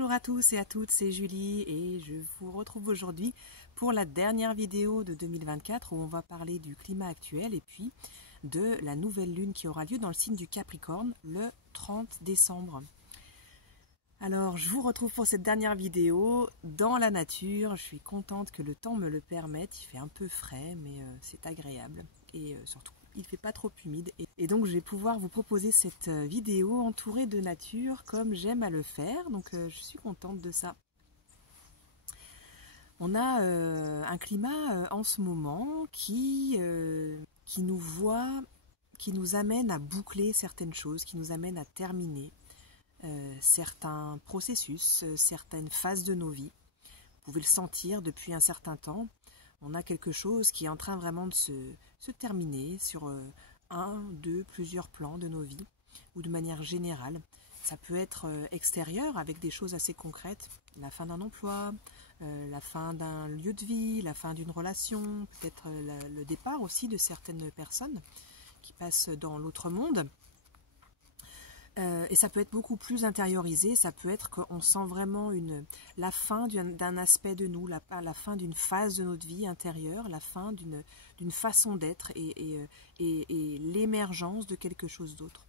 Bonjour à tous et à toutes, c'est Julie et je vous retrouve aujourd'hui pour la dernière vidéo de 2024 où on va parler du climat actuel et puis de la nouvelle lune qui aura lieu dans le signe du Capricorne le 30 décembre. Alors je vous retrouve pour cette dernière vidéo dans la nature. Je suis contente que le temps me le permette, il fait un peu frais mais c'est agréable et surtout il ne fait pas trop humide et donc je vais pouvoir vous proposer cette vidéo entourée de nature comme j'aime à le faire, donc je suis contente de ça. On a un climat en ce moment qui nous amène à boucler certaines choses, qui nous amène à terminer certains processus, certaines phases de nos vies. Vous pouvez le sentir depuis un certain temps. On a quelque chose qui est en train vraiment de se terminer sur un, deux, plusieurs plans de nos vies ou de manière générale. Ça peut être extérieur avec des choses assez concrètes, la fin d'un emploi, la fin d'un lieu de vie, la fin d'une relation, peut-être le départ aussi de certaines personnes qui passent dans l'autre monde. Et ça peut être beaucoup plus intériorisé, ça peut être qu'on sent vraiment la fin d'un aspect de nous, la fin d'une phase de notre vie intérieure, la fin d'une façon d'être et l'émergence de quelque chose d'autre.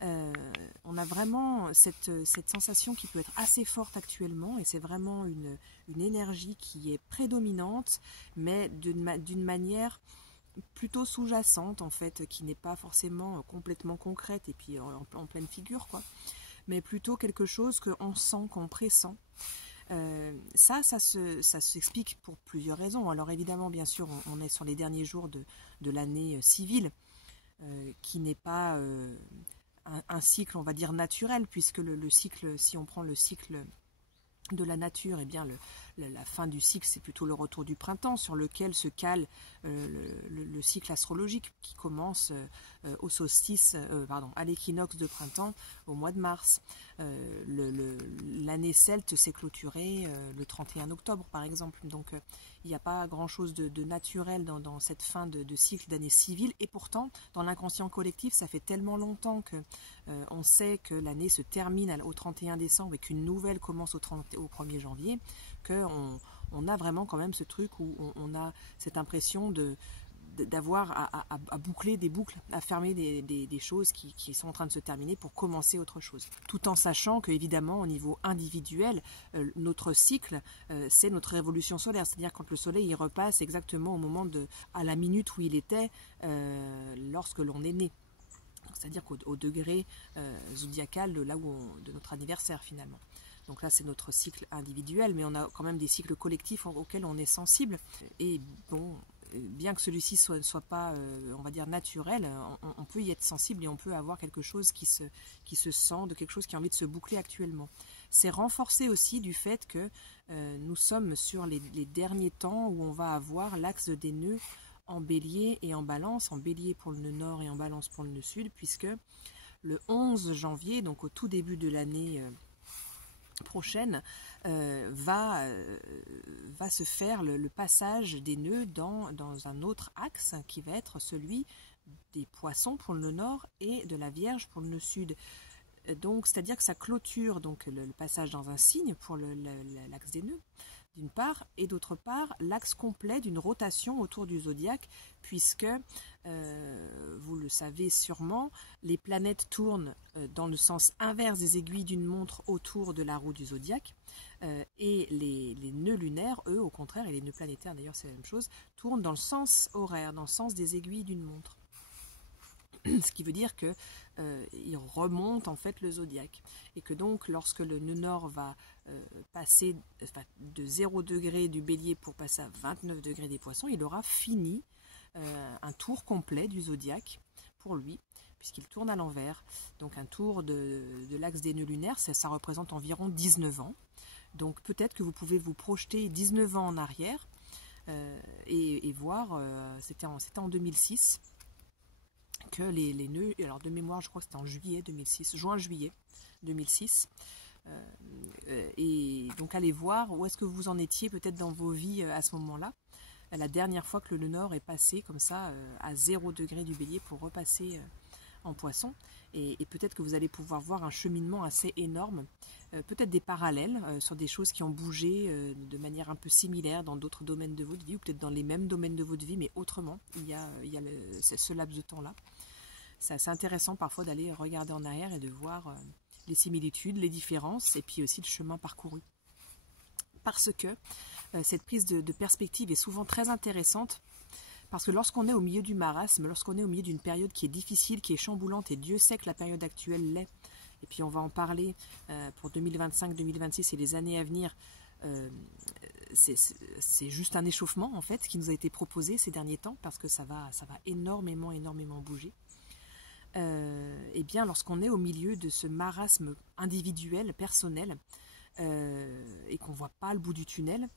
On a vraiment cette sensation qui peut être assez forte actuellement et c'est vraiment une énergie qui est prédominante mais d'une manière plutôt sous-jacente en fait, qui n'est pas forcément complètement concrète et puis en pleine figure quoi, mais plutôt quelque chose qu'on sent, qu'on pressent. Ça s'explique pour plusieurs raisons. Alors évidemment, bien sûr, on est sur les derniers jours de l'année civile, qui n'est pas un cycle, on va dire, naturel, puisque le cycle, si on prend le cycle de la nature, eh bien la fin du cycle, c'est plutôt le retour du printemps sur lequel se cale le cycle astrologique qui commence au solstice, à l'équinoxe de printemps au mois de mars. L'année celte s'est clôturée le 31 octobre par exemple, donc il n'y a pas grand chose de naturel dans cette fin de cycle d'année civile et pourtant dans l'inconscient collectif ça fait tellement longtemps que on sait que l'année se termine au 31 décembre et qu'une nouvelle commence au 1er janvier qu'on a vraiment quand même ce truc où on a cette impression d'avoir à boucler des boucles, à fermer des choses qui sont en train de se terminer pour commencer autre chose. Tout en sachant que évidemment au niveau individuel, notre cycle, c'est notre révolution solaire, c'est-à-dire quand le soleil il repasse exactement au moment à la minute où il était lorsque l'on est né. C'est-à-dire qu'au degré zodiacal de notre anniversaire finalement. Donc là c'est notre cycle individuel, mais on a quand même des cycles collectifs auxquels on est sensible. Et bon, bien que celui-ci soit pas, on va dire, naturel, on peut y être sensible et on peut avoir quelque chose qui se sent, de quelque chose qui a envie de se boucler actuellement. C'est renforcé aussi du fait que nous sommes sur les derniers temps où on va avoir l'axe des nœuds en bélier et en balance, en bélier pour le nœud nord et en balance pour le nœud sud, puisque le 11 janvier, donc au tout début de l'année prochaine, va se faire le passage des nœuds dans un autre axe qui va être celui des poissons pour le nœud nord et de la Vierge pour le nœud sud. Donc, c'est-à-dire que ça clôture donc le passage dans un signe pour l'axe des nœuds, d'une part, et d'autre part, l'axe complet d'une rotation autour du zodiaque, puisque, vous le savez sûrement, les planètes tournent dans le sens inverse des aiguilles d'une montre autour de la roue du zodiaque, et les nœuds lunaires, eux, au contraire, et les nœuds planétaires d'ailleurs, c'est la même chose, tournent dans le sens horaire, dans le sens des aiguilles d'une montre. Ce qui veut dire que il remonte en fait le zodiaque et que donc lorsque le nœud nord va passer de 0 degré du bélier pour passer à 29 degrés des poissons, il aura fini un tour complet du zodiaque pour lui puisqu'il tourne à l'envers. Donc un tour de l'axe des nœuds lunaires, ça représente environ 19 ans. Donc peut-être que vous pouvez vous projeter 19 ans en arrière et voir, c'était en 2006 que les nœuds, alors de mémoire je crois que c'était en juillet 2006, juin-juillet 2006, et donc allez voir où est-ce que vous en étiez peut-être dans vos vies à ce moment-là, la dernière fois que le nœud nord est passé comme ça à 0 degré du bélier pour repasser en Poisson, et peut-être que vous allez pouvoir voir un cheminement assez énorme, peut-être des parallèles sur des choses qui ont bougé de manière un peu similaire dans d'autres domaines de votre vie, ou peut-être dans les mêmes domaines de votre vie, mais autrement. Il y a ce laps de temps-là. C'est assez intéressant parfois d'aller regarder en arrière et de voir les similitudes, les différences, et puis aussi le chemin parcouru. Parce que cette prise de perspective est souvent très intéressante, parce que lorsqu'on est au milieu du marasme, lorsqu'on est au milieu d'une période qui est difficile, qui est chamboulante, et Dieu sait que la période actuelle l'est, et puis on va en parler pour 2025, 2026 et les années à venir, c'est juste un échauffement en fait qui nous a été proposé ces derniers temps, parce que ça va énormément bouger. Et bien lorsqu'on est au milieu de ce marasme individuel, personnel, et qu'on ne voit pas le bout du tunnel,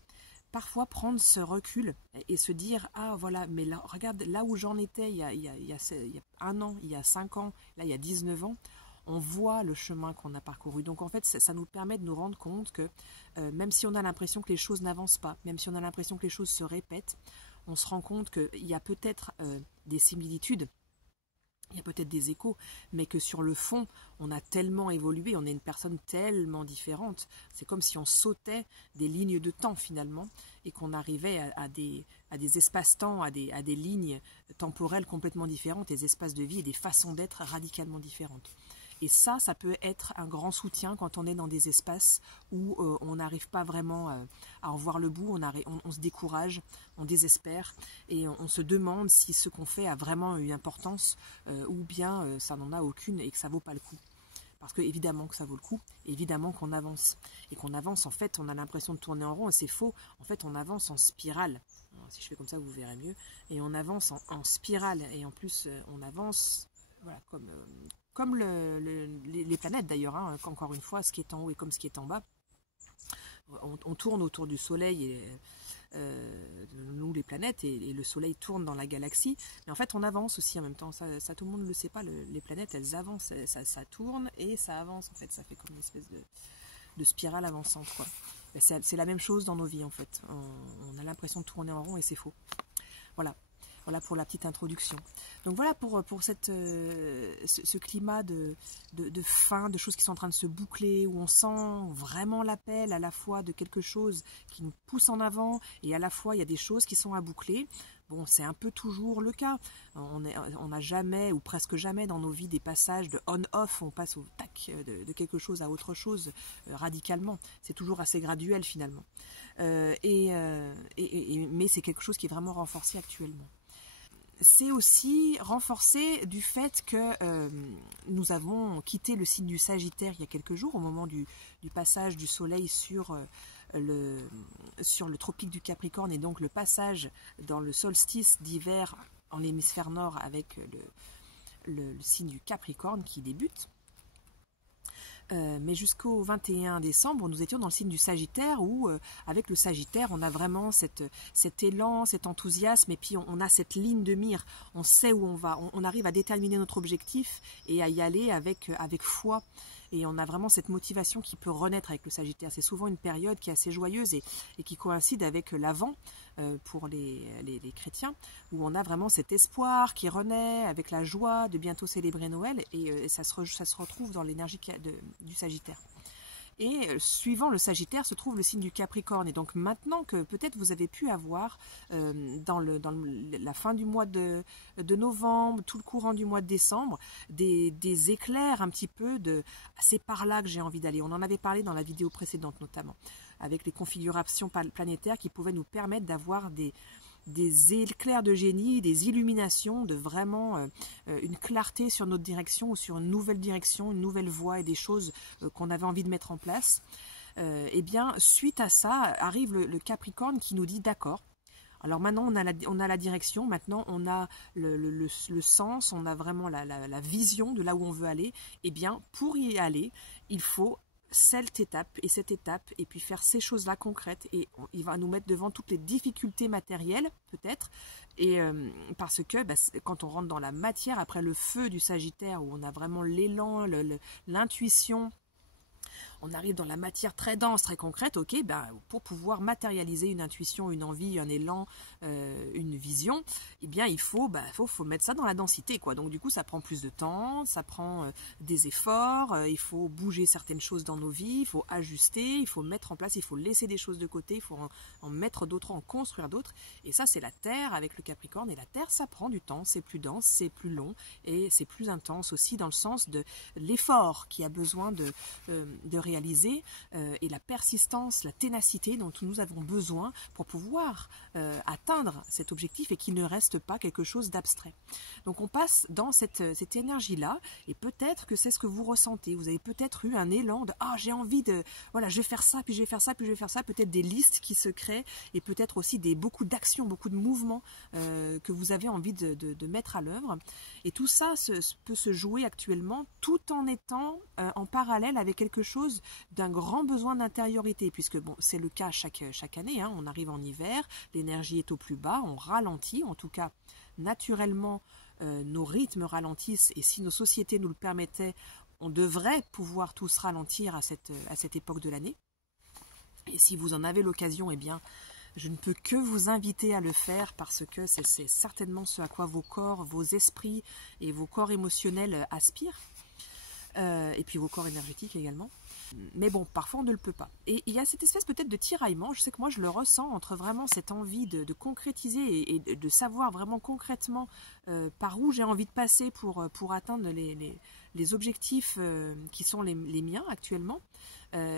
parfois prendre ce recul et se dire « Ah voilà, mais là, regarde, là où j'en étais il y a 1 an, il y a 5 ans, là il y a 19 ans », on voit le chemin qu'on a parcouru. Donc en fait, ça nous permet de nous rendre compte que même si on a l'impression que les choses n'avancent pas, même si on a l'impression que les choses se répètent, on se rend compte qu'il y a peut-être des similitudes, il y a peut-être des échos, mais que sur le fond, on a tellement évolué, on est une personne tellement différente. C'est comme si on sautait des lignes de temps finalement, et qu'on arrivait à des espaces-temps, à des lignes temporelles complètement différentes, des espaces de vie et des façons d'être radicalement différentes. Et ça peut être un grand soutien quand on est dans des espaces où on n'arrive pas vraiment à en voir le bout, on se décourage, on désespère, et on se demande si ce qu'on fait a vraiment une importance ou bien ça n'en a aucune et que ça ne vaut pas le coup. Parce que évidemment que ça vaut le coup, évidemment qu'on avance. Et qu'on avance, en fait, on a l'impression de tourner en rond, et c'est faux. En fait, on avance en spirale. Alors, si je fais comme ça, vous verrez mieux. Et on avance en spirale, et en plus, on avance voilà, comme les planètes d'ailleurs, hein, encore une fois, ce qui est en haut est comme ce qui est en bas. On tourne autour du Soleil, et nous les planètes, et le Soleil tourne dans la galaxie. Mais en fait, on avance aussi en même temps. Ça tout le monde ne le sait pas. Les planètes, elles avancent, ça tourne et ça avance. En fait, ça fait comme une espèce de spirale avançante, quoi. C'est la même chose dans nos vies, en fait. On a l'impression de tourner en rond et c'est faux. Voilà. Voilà pour la petite introduction. Donc voilà pour ce climat de fin, de choses qui sont en train de se boucler, où on sent vraiment l'appel à la fois de quelque chose qui nous pousse en avant, et à la fois il y a des choses qui sont à boucler. Bon, c'est un peu toujours le cas. On n'a jamais, ou presque jamais dans nos vies, des passages de on-off, on passe au tac de quelque chose à autre chose radicalement. C'est toujours assez graduel finalement. Mais c'est quelque chose qui est vraiment renforcé actuellement. C'est aussi renforcé du fait que nous avons quitté le signe du Sagittaire il y a quelques jours, au moment du passage du Soleil sur le tropique du Capricorne, et donc le passage dans le solstice d'hiver en l'hémisphère nord avec le signe du Capricorne qui débute. Mais jusqu'au 21 décembre, nous étions dans le signe du Sagittaire, où avec le Sagittaire, on a vraiment cet élan, cet enthousiasme, et puis on a cette ligne de mire, on sait où on va, on arrive à déterminer notre objectif et à y aller avec foi. Et on a vraiment cette motivation qui peut renaître avec le Sagittaire. C'est souvent une période qui est assez joyeuse et qui coïncide avec l'Avent pour les chrétiens, où on a vraiment cet espoir qui renaît avec la joie de bientôt célébrer Noël, et ça se retrouve dans l'énergie du Sagittaire. Et suivant le Sagittaire se trouve le signe du Capricorne. Et donc maintenant que peut-être vous avez pu avoir dans la fin du mois de novembre, tout le courant du mois de décembre, des éclairs un petit peu c'est par là que j'ai envie d'aller. On en avait parlé dans la vidéo précédente notamment, avec les configurations planétaires qui pouvaient nous permettre d'avoir des éclairs de génie, des illuminations, de vraiment une clarté sur notre direction, ou sur une nouvelle direction, une nouvelle voie, et des choses qu'on avait envie de mettre en place. Eh bien, suite à ça, arrive le Capricorne qui nous dit d'accord. Alors maintenant, on a la direction, maintenant on a le sens, on a vraiment la vision de là où on veut aller. Eh bien, pour y aller, il faut cette étape, et puis faire ces choses-là concrètes, et il va nous mettre devant toutes les difficultés matérielles, peut-être, et parce que quand on rentre dans la matière, après le feu du Sagittaire, où on a vraiment l'élan, l'intuition, on arrive dans la matière très dense, très concrète, ok, ben, pour pouvoir matérialiser une intuition, une envie, un élan, une vision, eh bien il faut mettre ça dans la densité, quoi. Donc du coup ça prend plus de temps, ça prend des efforts, il faut bouger certaines choses dans nos vies, il faut ajuster, il faut mettre en place, il faut laisser des choses de côté, il faut en mettre d'autres, en construire d'autres. Et ça c'est la Terre avec le Capricorne, et la Terre ça prend du temps, c'est plus dense, c'est plus long et c'est plus intense aussi dans le sens de l'effort qui a besoin de réaliser et la persistance, la ténacité dont nous avons besoin pour pouvoir atteindre cet objectif et qu'il ne reste pas quelque chose d'abstrait. Donc on passe dans cette énergie-là et peut-être que c'est ce que vous ressentez. Vous avez peut-être eu un élan de « Ah, j'ai envie de... Voilà, je vais faire ça, puis je vais faire ça, puis je vais faire ça ». Peut-être des listes qui se créent et peut-être aussi beaucoup d'actions, beaucoup de mouvements que vous avez envie de mettre à l'œuvre. Et tout ça peut se jouer actuellement tout en étant en parallèle avec quelque chose d'un grand besoin d'intériorité, puisque bon, c'est le cas chaque année, hein, on arrive en hiver, l'énergie est au plus bas, on ralentit, en tout cas naturellement nos rythmes ralentissent, et si nos sociétés nous le permettaient, on devrait pouvoir tous ralentir à cette époque de l'année. Et si vous en avez l'occasion, eh bien je ne peux que vous inviter à le faire parce que c'est certainement ce à quoi vos corps, vos esprits et vos corps émotionnels aspirent. Et puis vos corps énergétiques également. Mais bon, parfois on ne le peut pas. Et il y a cette espèce peut-être de tiraillement, je sais que moi je le ressens, entre vraiment cette envie de concrétiser et de savoir vraiment concrètement par où j'ai envie de passer pour atteindre les objectifs qui sont les miens actuellement.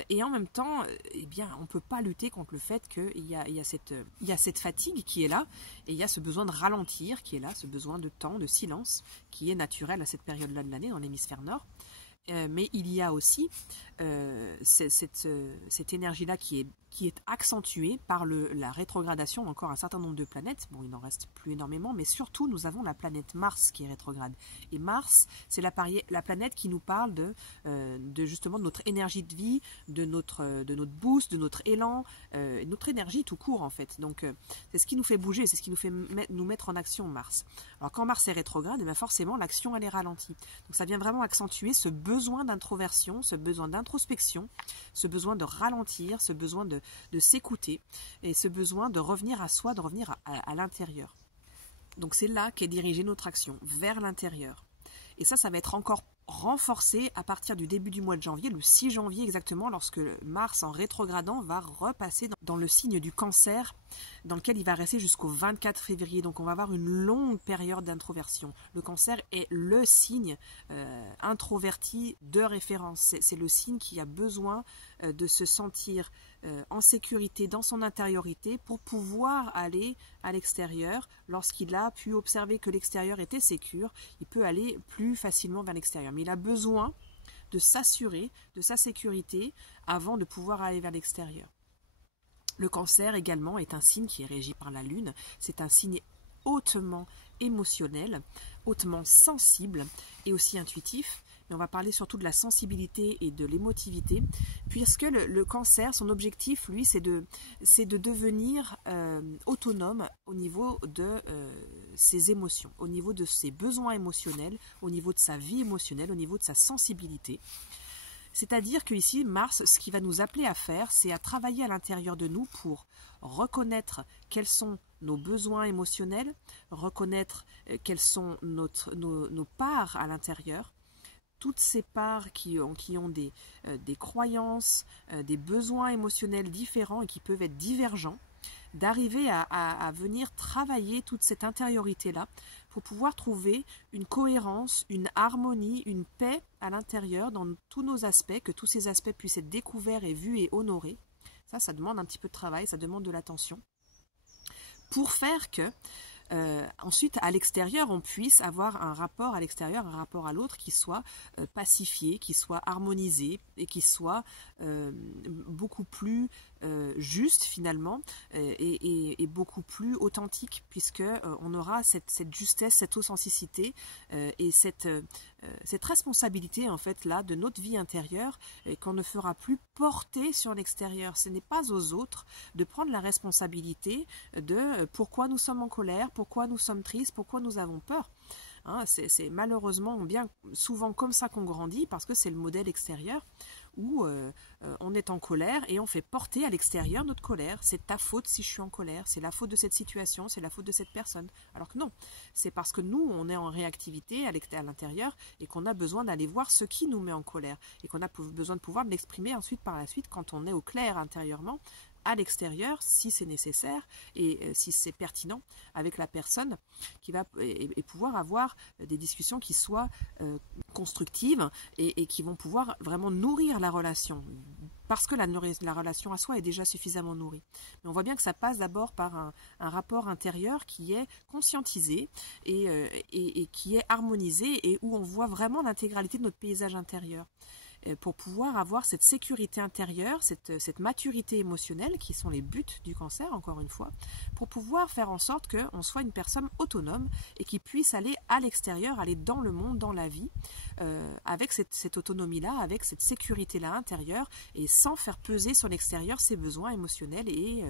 Et en même temps, eh bien, on ne peut pas lutter contre le fait qu'il y a cette fatigue qui est là, et il y a ce besoin de ralentir qui est là, ce besoin de temps, de silence, qui est naturel à cette période-là de l'année dans l'hémisphère nord. Mais il y a aussi cette énergie-là qui est accentuée par la rétrogradation d'encore un certain nombre de planètes. Bon, il n'en reste plus énormément, mais surtout, nous avons la planète Mars qui est rétrograde. Et Mars, c'est la planète qui nous parle justement de notre énergie de vie, de notre boost, de notre élan, notre énergie tout court, en fait. Donc, c'est ce qui nous fait bouger, c'est ce qui nous fait nous mettre en action, Mars. Alors, quand Mars est rétrograde, eh bien forcément, l'action, elle est ralentie. Donc, ça vient vraiment accentuer ce besoin d'introversion, ce besoin d'introspection, ce besoin de ralentir, ce besoin de s'écouter et ce besoin de revenir à soi, de revenir à l'intérieur. Donc c'est là qu'est dirigée notre action, vers l'intérieur. Et ça va être encore renforcé à partir du début du mois de janvier, le 6 janvier exactement, lorsque Mars en rétrogradant va repasser dans le signe du Cancer, dans lequel il va rester jusqu'au 24 février. Donc on va avoir une longue période d'introversion. Le Cancer est le signe introverti de référence. C'est le signe qui a besoin de se sentir en sécurité dans son intériorité pour pouvoir aller à l'extérieur. Lorsqu'il a pu observer que l'extérieur était sécure, il peut aller plus facilement vers l'extérieur. Mais il a besoin de s'assurer de sa sécurité avant de pouvoir aller vers l'extérieur. Le Cancer également est un signe qui est régi par la Lune. C'est un signe hautement émotionnel, hautement sensible et aussi intuitif. Mais on va parler surtout de la sensibilité et de l'émotivité, puisque le Cancer, son objectif, lui, c'est de devenir autonome au niveau de ses émotions, au niveau de ses besoins émotionnels, au niveau de sa vie émotionnelle, au niveau de sa sensibilité. C'est-à-dire que ici, Mars, ce qu'il va nous appeler à faire, c'est à travailler à l'intérieur de nous pour reconnaître quels sont nos besoins émotionnels, reconnaître quelles sont nos parts à l'intérieur, toutes ces parts qui ont des croyances, des besoins émotionnels différents et qui peuvent être divergents, d'arriver à venir travailler toute cette intériorité-là pour pouvoir trouver une cohérence, une harmonie, une paix à l'intérieur dans tous nos aspects, que tous ces aspects puissent être découverts et vus et honorés. Ça demande un petit peu de travail, ça demande de l'attention. Pour faire que ensuite, à l'extérieur, on puisse avoir un rapport à l'extérieur, un rapport à l'autre qui soit pacifié, qui soit harmonisé et qui soit beaucoup plus juste finalement et beaucoup plus authentique, puisque on aura cette justesse, cette authenticité et cette responsabilité en fait là de notre vie intérieure et qu'on ne fera plus porter sur l'extérieur. Ce n'est pas aux autres de prendre la responsabilité de pourquoi nous sommes en colère, pourquoi nous sommes tristes, pourquoi nous avons peur. Hein, c'est malheureusement bien souvent comme ça qu'on grandit parce que c'est le modèle extérieur où on est en colère et on fait porter à l'extérieur notre colère. C'est ta faute si je suis en colère, c'est la faute de cette situation, c'est la faute de cette personne. Alors que non, c'est parce que nous, on est en réactivité à l'intérieur et qu'on a besoin d'aller voir ce qui nous met en colère et qu'on a besoin de pouvoir l'exprimer ensuite par la suite quand on est au clair intérieurement, à l'extérieur, si c'est nécessaire et si c'est pertinent avec la personne qui va et pouvoir avoir des discussions qui soient constructives et qui vont pouvoir vraiment nourrir la relation. Parce que la relation à soi est déjà suffisamment nourrie. Mais on voit bien que ça passe d'abord par un rapport intérieur qui est conscientisé et qui est harmonisé et où on voit vraiment l'intégralité de notre paysage intérieur. Pour pouvoir avoir cette sécurité intérieure, cette maturité émotionnelle qui sont les buts du cancer, encore une fois, pour pouvoir faire en sorte qu'on soit une personne autonome et qui puisse aller à l'extérieur, aller dans le monde, dans la vie, avec cette autonomie-là, avec cette sécurité-là intérieure et sans faire peser sur l'extérieur ses besoins émotionnels et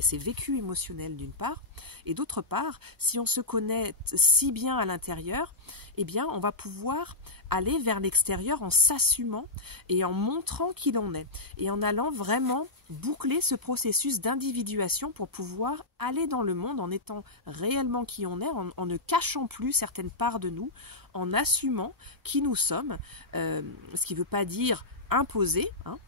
ses vécus émotionnels d'une part. Et d'autre part, si on se connaît si bien à l'intérieur, eh bien, on va pouvoir aller vers l'extérieur en s'assumant et en montrant qui l'on est et en allant vraiment boucler ce processus d'individuation pour pouvoir aller dans le monde en étant réellement qui on est, en ne cachant plus certaines parts de nous, en assumant qui nous sommes, ce qui ne veut pas dire imposer, hein.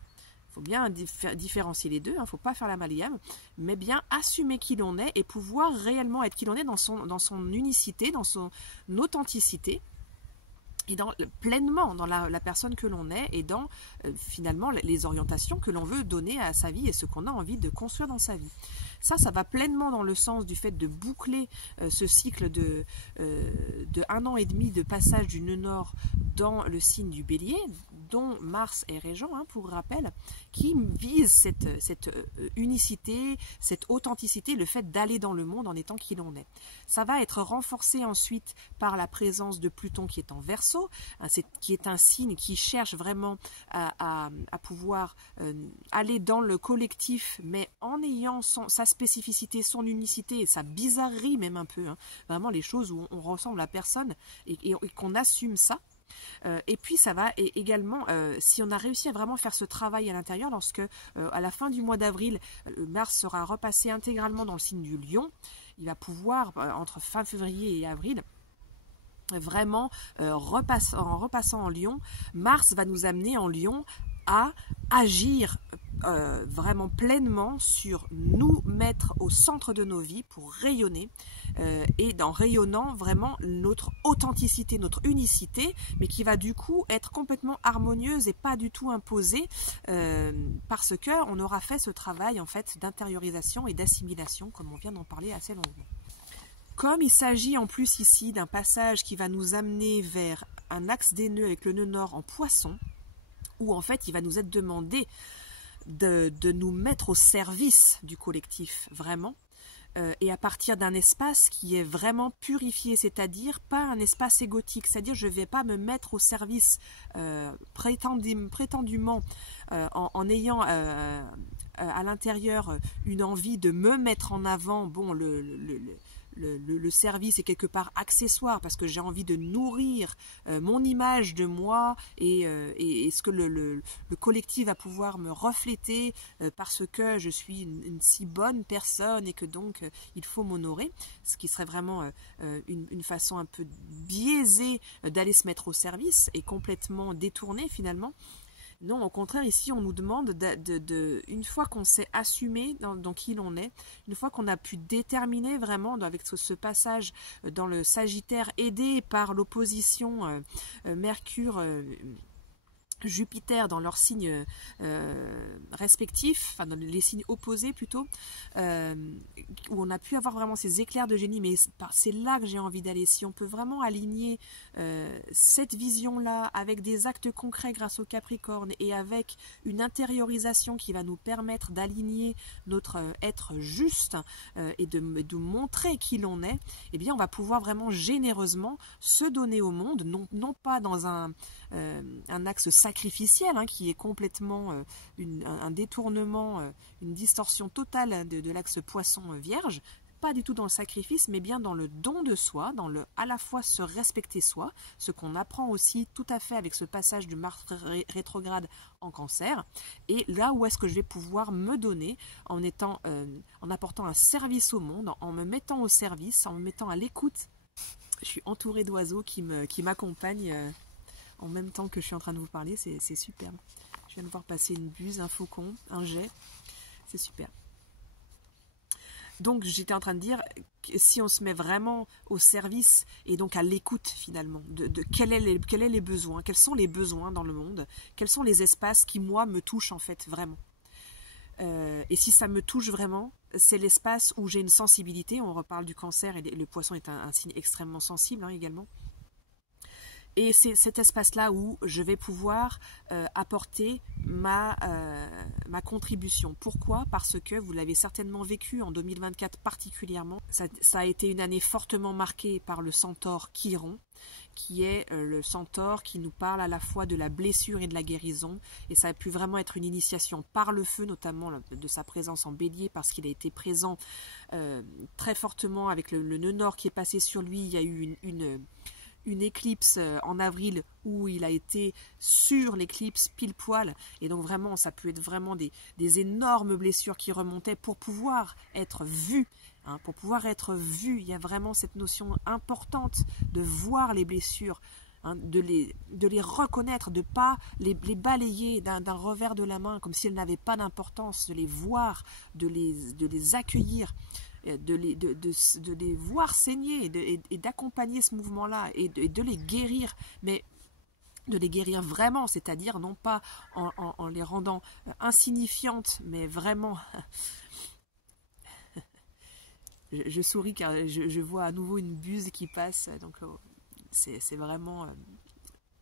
Il faut bien différencier les deux, il ne faut pas faire l'amalgame, mais bien assumer qui l'on est et pouvoir réellement être qui l'on est dans son unicité, dans son authenticité, et pleinement dans la personne que l'on est et dans finalement les orientations que l'on veut donner à sa vie et ce qu'on a envie de construire dans sa vie. Ça va pleinement dans le sens du fait de boucler ce cycle de 1 an et demi de passage du nœud nord dans le signe du Bélier, dont Mars est régent, hein, pour rappel, qui vise cette unicité, cette authenticité, le fait d'aller dans le monde en étant qui l'on est. Ça va être renforcé ensuite par la présence de Pluton qui est en Verseau, hein, qui est un signe qui cherche vraiment à pouvoir aller dans le collectif, mais en ayant sa spécificité, son unicité et sa bizarrerie même un peu, hein, vraiment les choses où on ressemble à personne et qu'on assume ça. Et puis ça va également, si on a réussi à vraiment faire ce travail à l'intérieur, lorsque à la fin du mois d'avril, Mars sera repassé intégralement dans le signe du Lion, il va pouvoir, entre fin février et avril, vraiment en repassant en Lion, Mars va nous amener en Lion à agir vraiment pleinement sur nous mettre au centre de nos vies pour rayonner et en rayonnant vraiment notre authenticité, notre unicité, mais qui va du coup être complètement harmonieuse et pas du tout imposée parce que on aura fait ce travail en fait d'intériorisation et d'assimilation comme on vient d'en parler assez longuement. Comme il s'agit en plus ici d'un passage qui va nous amener vers un axe des nœuds avec le nœud nord en Poisson, où en fait il va nous être demandé de nous mettre au service du collectif, vraiment, et à partir d'un espace qui est vraiment purifié, c'est-à-dire pas un espace égotique, c'est-à-dire je ne vais pas me mettre au service prétendument en ayant à l'intérieur une envie de me mettre en avant, bon, le service est quelque part accessoire parce que j'ai envie de nourrir mon image de moi et ce que le collectif va pouvoir me refléter parce que je suis une si bonne personne et que donc il faut m'honorer, ce qui serait vraiment une façon un peu biaisée d'aller se mettre au service et complètement détournée finalement. Non, au contraire, ici, on nous demande, une fois qu'on s'est assumé dans qui l'on est, une fois qu'on a pu déterminer vraiment, avec ce passage dans le Sagittaire, aidé par l'opposition Mercure-Jupiter dans leurs signes respectifs, enfin dans les signes opposés plutôt, où on a pu avoir vraiment ces éclairs de génie, mais c'est là que j'ai envie d'aller. Si on peut vraiment aligner cette vision-là avec des actes concrets grâce au Capricorne et avec une intériorisation qui va nous permettre d'aligner notre être juste et de montrer qui l'on est, eh bien on va pouvoir vraiment généreusement se donner au monde, non pas dans un axe sacrificiel hein, qui est complètement un détournement, une distorsion totale de l'axe Poisson Vierge, pas du tout dans le sacrifice, mais bien dans le don de soi, dans le à la fois se respecter soi, ce qu'on apprend aussi tout à fait avec ce passage du Mars rétrograde en Cancer, et là où est-ce que je vais pouvoir me donner en étant, en apportant un service au monde, en me mettant au service, en me mettant à l'écoute. Je suis entourée d'oiseaux qui m'accompagnent en même temps que je suis en train de vous parler, c'est superbe. Je viens de voir passer une buse, un faucon, un jet, c'est super. Donc j'étais en train de dire que si on se met vraiment au service et donc à l'écoute finalement de quels sont les besoins, quels sont les besoins dans le monde, quels sont les espaces qui moi me touchent en fait vraiment. Et si ça me touche vraiment, c'est l'espace où j'ai une sensibilité. On reparle du Cancer et le Poisson est un signe extrêmement sensible également. Et c'est cet espace-là où je vais pouvoir apporter ma contribution. Pourquoi? Parce que vous l'avez certainement vécu en 2024 particulièrement. Ça a été une année fortement marquée par le centaure Chiron, qui est le centaure qui nous parle à la fois de la blessure et de la guérison. Et ça a pu vraiment être une initiation par le feu, notamment de sa présence en bélier, parce qu'il a été présent très fortement avec le nœud nord qui est passé sur lui. Il y a eu une éclipse en avril où il a été sur l'éclipse pile poil, et donc vraiment ça peut être vraiment des énormes blessures qui remontaient pour pouvoir être vu, pour pouvoir être vu. Il y a vraiment cette notion importante de voir les blessures, de les reconnaître, de ne pas les balayer d'un revers de la main comme si elles n'avaient pas d'importance, de les voir, de les accueillir, de les voir saigner et d'accompagner ce mouvement-là et de les guérir, mais de les guérir vraiment, c'est-à-dire non pas en les rendant insignifiantes, mais vraiment... je souris car je vois à nouveau une buse qui passe, donc c'est vraiment...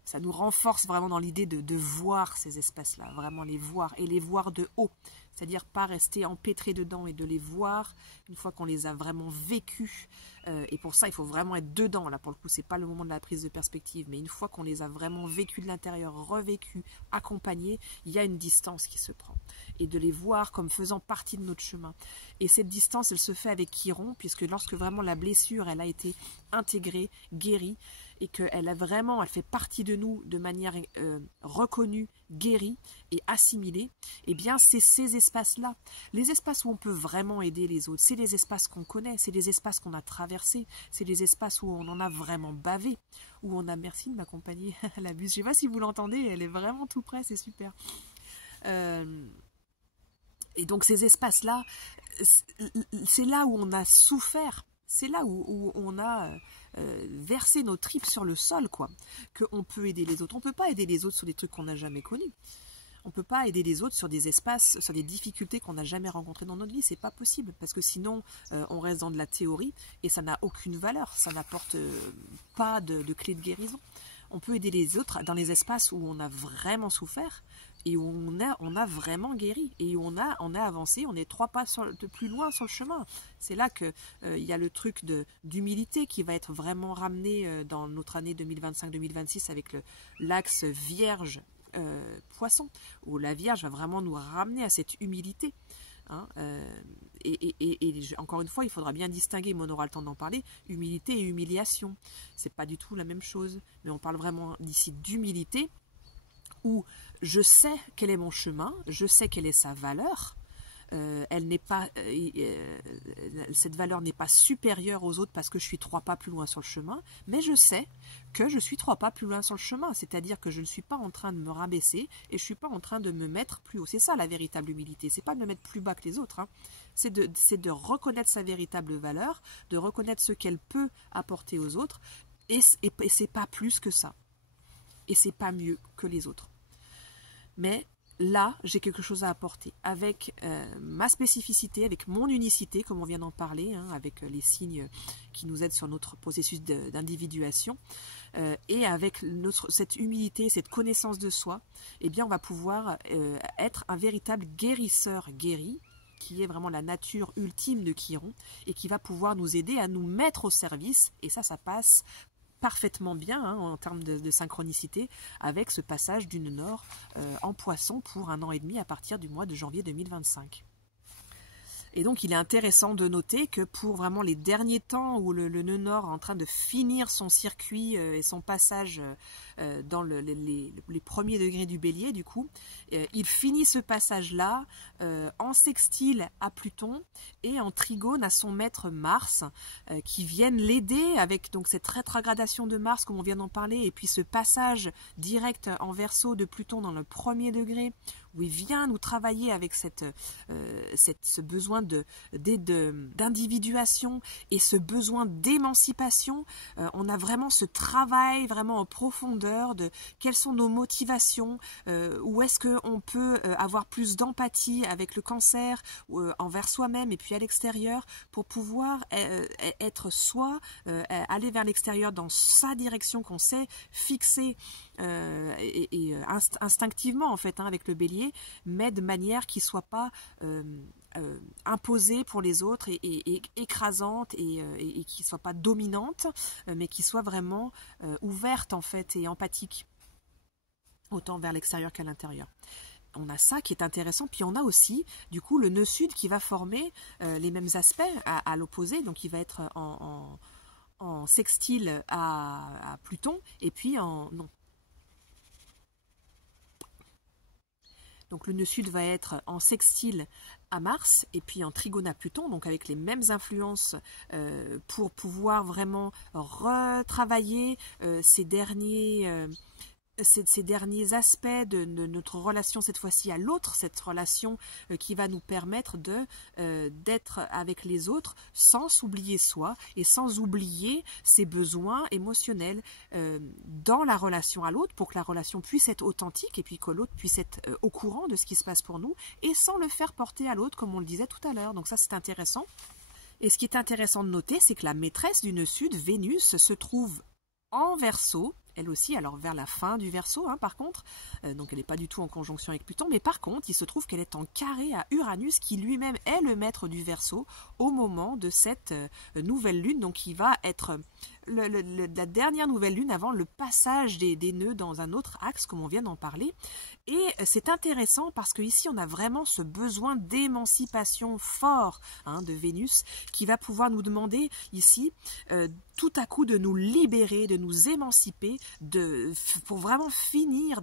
ça nous renforce vraiment dans l'idée de voir ces espaces-là, vraiment les voir, et les voir de haut. C'est-à-dire pas rester empêtré dedans et de les voir une fois qu'on les a vraiment vécus. Et pour ça, il faut vraiment être dedans. Là, pour le coup, c'est pas le moment de la prise de perspective. Mais une fois qu'on les a vraiment vécus de l'intérieur, revécus, accompagnés, il y a une distance qui se prend. Et de les voir comme faisant partie de notre chemin. Et cette distance, elle se fait avec Chiron, puisque lorsque vraiment la blessure, elle a été intégrée, guérie, et qu'elle fait partie de nous de manière reconnue, guérie et assimilée, eh bien c'est ces espaces-là, les espaces où on peut vraiment aider les autres, c'est les espaces qu'on connaît, c'est les espaces qu'on a traversés, c'est les espaces où on en a vraiment bavé, où on a, merci de m'accompagner à la buse, je ne sais pas si vous l'entendez, elle est vraiment tout près, c'est super. Et donc ces espaces-là, c'est là où on a souffert, c'est là où on a versé nos tripes sur le sol, quoi, qu'on peut aider les autres. On ne peut pas aider les autres sur des trucs qu'on n'a jamais connus. On ne peut pas aider les autres sur des espaces, sur des difficultés qu'on n'a jamais rencontrées dans notre vie. C'est pas possible, parce que sinon, on reste dans de la théorie et ça n'a aucune valeur. Ça n'apporte pas de clé de guérison. On peut aider les autres dans les espaces où on a vraiment souffert et où on a vraiment guéri et où on a avancé, on est 3 pas de plus loin sur le chemin. C'est là que y a le truc d'humilité qui va être vraiment ramené dans notre année 2025-2026 avec l'axe Vierge Poisson, où la Vierge va vraiment nous ramener à cette humilité. Encore une fois, il faudra bien distinguer, mais on aura le temps d'en parler, humilité et humiliation. C'est pas du tout la même chose, mais on parle vraiment d'ici d'humilité, où je sais quel est mon chemin, je sais quelle est sa valeur. Cette valeur n'est pas supérieure aux autres parce que je suis 3 pas plus loin sur le chemin, mais je sais que je suis 3 pas plus loin sur le chemin, c'est-à-dire que je ne suis pas en train de me rabaisser et je ne suis pas en train de me mettre plus haut. C'est ça la véritable humilité, c'est pas de me mettre plus bas que les autres, c'est de reconnaître sa véritable valeur, de reconnaître ce qu'elle peut apporter aux autres, et c'est pas plus que ça, et c'est pas mieux que les autres. Mais là, j'ai quelque chose à apporter avec ma spécificité, avec mon unicité, comme on vient d'en parler, avec les signes qui nous aident sur notre processus d'individuation, et avec cette humilité, cette connaissance de soi, eh bien, on va pouvoir être un véritable guérisseur guéri, qui est vraiment la nature ultime de Chiron, et qui va pouvoir nous aider à nous mettre au service, et ça passe parfaitement bien en termes de synchronicité avec ce passage du nœud nord en Poisson pour 1 an et demi à partir du mois de janvier 2025. Et donc il est intéressant de noter que pour vraiment les derniers temps où le nœud nord est en train de finir son circuit et son passage dans les premiers degrés du Bélier, du coup, il finit ce passage-là en sextile à Pluton et en trigone à son maître Mars, qui viennent l'aider avec donc cette rétrogradation de Mars, comme on vient d'en parler, et puis ce passage direct en Verseau de Pluton dans le premier degré, où il vient nous travailler avec ce besoin d'individuation et ce besoin d'émancipation. On a vraiment ce travail vraiment en profondeur de quelles sont nos motivations, où est-ce qu'on peut avoir plus d'empathie avec le Cancer, envers soi-même et puis à l'extérieur, pour pouvoir être soi, aller vers l'extérieur dans sa direction qu'on sait fixer instinctivement en fait, avec le Bélier, mais de manière qui ne soit pas imposée pour les autres et écrasante et qui ne soit pas dominante, mais qui soit vraiment ouverte en fait et empathique, autant vers l'extérieur qu'à l'intérieur. On a ça qui est intéressant, puis on a aussi du coup le nœud sud qui va former les mêmes aspects à l'opposé, donc il va être en sextile à Pluton et puis donc le nœud sud va être en sextile à Mars et puis en trigone à Pluton, donc avec les mêmes influences pour pouvoir vraiment retravailler ces derniers aspects de notre relation cette fois-ci à l'autre, cette relation qui va nous permettre d'être avec les autres sans s'oublier soi et sans oublier ses besoins émotionnels dans la relation à l'autre, pour que la relation puisse être authentique et puis que l'autre puisse être au courant de ce qui se passe pour nous et sans le faire porter à l'autre comme on le disait tout à l'heure. Donc ça c'est intéressant. Et ce qui est intéressant de noter, c'est que la maîtresse du nœud sud, Vénus, se trouve en Verseau, elle aussi, alors vers la fin du Verseau, par contre, donc elle n'est pas du tout en conjonction avec Pluton, mais par contre, il se trouve qu'elle est en carré à Uranus, qui lui-même est le maître du Verseau au moment de cette nouvelle lune, donc qui va être la dernière nouvelle lune avant le passage des nœuds dans un autre axe, comme on vient d'en parler. Et c'est intéressant parce qu'ici, on a vraiment ce besoin d'émancipation fort de Vénus, qui va pouvoir nous demander ici tout à coup de nous libérer, de nous émanciper, pour vraiment finir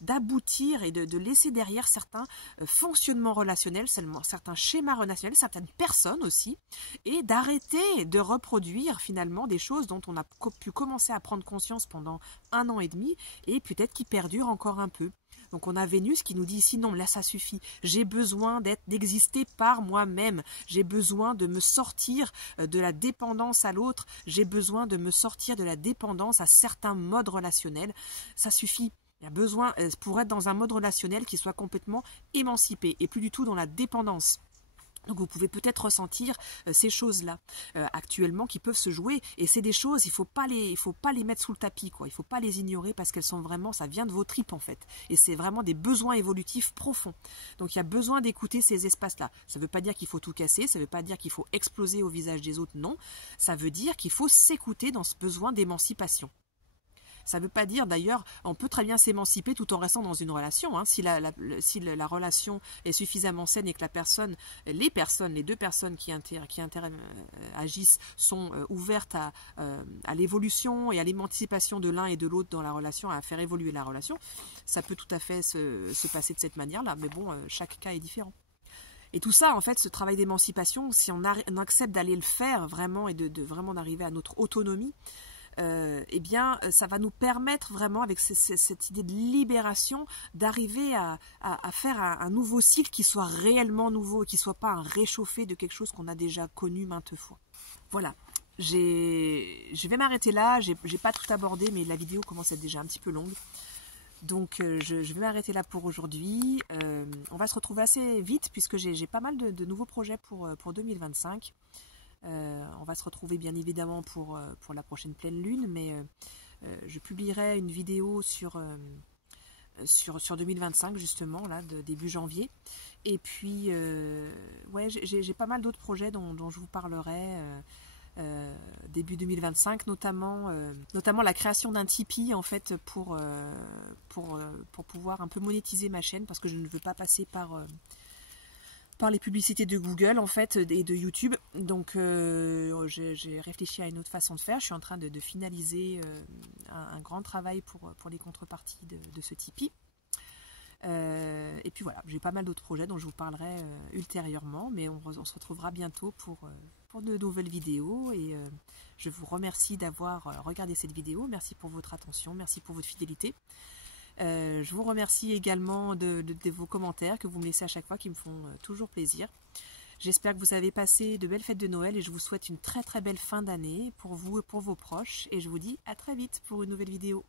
d'aboutir et de laisser derrière certains fonctionnements relationnels, certains schémas relationnels, certaines personnes aussi, et d'arrêter de reproduire finalement des choses dont on a pu commencer à prendre conscience pendant 1 an et demi et peut-être qui perdurent encore un peu. Donc on a Vénus qui nous dit ici, non, là ça suffit, j'ai besoin d'exister par moi-même, j'ai besoin de me sortir de la dépendance à l'autre, j'ai besoin de me sortir de la dépendance à certains modes relationnels, ça suffit. Il y a besoin, pour être dans un mode relationnel qui soit complètement émancipé et plus du tout dans la dépendance. Donc vous pouvez peut-être ressentir ces choses-là actuellement qui peuvent se jouer, et c'est des choses, il faut pas les mettre sous le tapis, quoi. Il faut pas les ignorer parce qu'elles sont vraiment, ça vient de vos tripes en fait, et c'est vraiment des besoins évolutifs profonds. Donc il y a besoin d'écouter ces espaces-là. Ça ne veut pas dire qu'il faut tout casser, ça ne veut pas dire qu'il faut exploser au visage des autres, non. Ça veut dire qu'il faut s'écouter dans ce besoin d'émancipation. Ça ne veut pas dire, d'ailleurs, on peut très bien s'émanciper tout en restant dans une relation. Si la relation est suffisamment saine et que les deux personnes qui agissent sont ouvertes à l'évolution et à l'émancipation de l'un et de l'autre dans la relation, à faire évoluer la relation, ça peut tout à fait se passer de cette manière-là. Mais bon, chaque cas est différent. Et tout ça, en fait, ce travail d'émancipation, si on accepte d'aller le faire vraiment et de vraiment d'arriver à notre autonomie, eh bien, ça va nous permettre vraiment, avec cette idée de libération, d'arriver à faire un nouveau cycle qui soit réellement nouveau et qui ne soit pas un réchauffé de quelque chose qu'on a déjà connu maintes fois. Voilà. Je vais m'arrêter là. J'ai pas tout abordé, mais la vidéo commence à être déjà un petit peu longue. Donc, je vais m'arrêter là pour aujourd'hui. On va se retrouver assez vite puisque j'ai pas mal de nouveaux projets pour 2025. On va se retrouver bien évidemment pour la prochaine pleine lune, mais je publierai une vidéo sur 2025 justement, là, de début janvier. Et puis, ouais, j'ai pas mal d'autres projets dont je vous parlerai début 2025, notamment la création d'un Tipeee en fait pour pouvoir un peu monétiser ma chaîne, parce que je ne veux pas passer par par les publicités de Google en fait et de YouTube. Donc j'ai réfléchi à une autre façon de faire. Je suis en train de finaliser un grand travail pour les contreparties de ce Tipeee. Et puis voilà, j'ai pas mal d'autres projets dont je vous parlerai ultérieurement, mais on se retrouvera bientôt pour de nouvelles vidéos. Et je vous remercie d'avoir regardé cette vidéo. Merci pour votre attention, merci pour votre fidélité. Je vous remercie également de vos commentaires que vous me laissez à chaque fois, qui me font toujours plaisir. J'espère que vous avez passé de belles fêtes de Noël et je vous souhaite une très très belle fin d'année pour vous et pour vos proches. Et je vous dis à très vite pour une nouvelle vidéo.